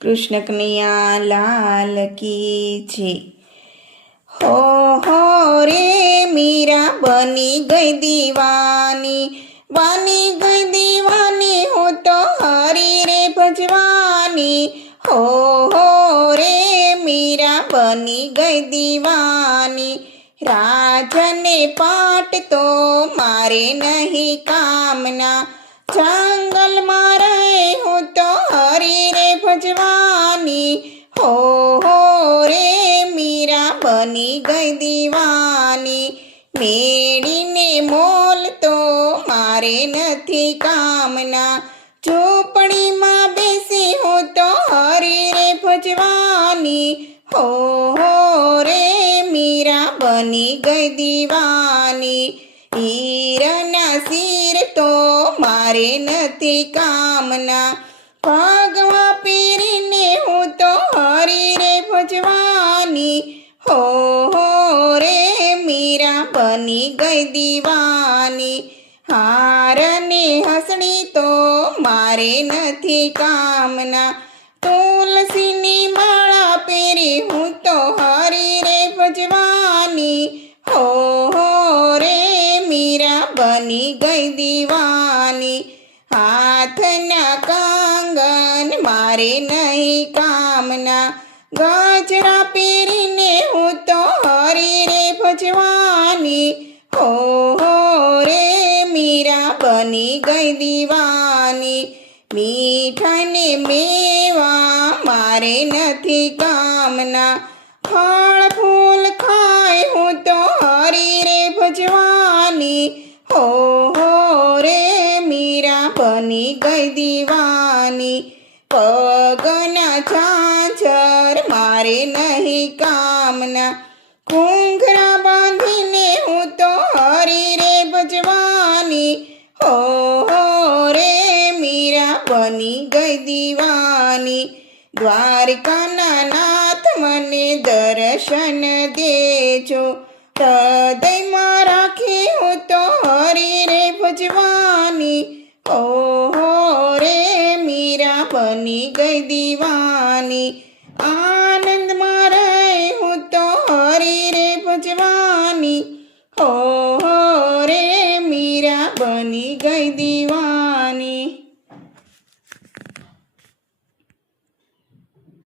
કૃષ્ણ કનૈયા લાલ કી છે। हो रे मीरा बनी गई दीवानी, बनी गई दीवानी हो तो हरी रे भजवानी। हो रे मीरा बनी गई दीवानी, राजने पाट तो मारे नहीं कामना, जंगल में रहे हो तो हरी रे भजवानी। हो रे मीरा बनी गई दीवानी, मेड़ीने मोल तो मारे नथी कामना, झोपड़ी में बेसी हो तो हरी रे भजवानी। हो रे मीरा बनी गई दीवानी, हीरना सिर तो मारे नथी कामना, भगवा पीरीने हूँ तो हरी रे भजवानी। हो रे मीरा बनी गई दीवानी, हार ने हसड़ी तो मारे नथी कामना, तुलसी नी माला पीरी हूँ तो हरी रे भजवानी। हो रे मीरा बनी गई दीवानी, हाथना कंगन मारे नहीं कामना, गजरा पीरीने हूँ तो हरी रे भजवानी। हो रे मीरा बनी गई दीवानी, मीठा ने मेवा मारे नथी कामना, फल फूल खाए हूँ तो हरी रे भजवानी। हो रे मीरा बनी गई दीवानी, पगना झांझर मारे नहीं कामना, घूंघरा बांधीने हूँ तो हरी रे भजवानी। हो रे मीरा बनी गई दीवानी, द्वारका नाथ मने दर्शन देजो, हृदय में राखी हूँ तो हरी रे भजवानी। हो रे मीरा बनी गई दीवानी, आनंद में रहे हूँ तो हरी रे भजवानी। हो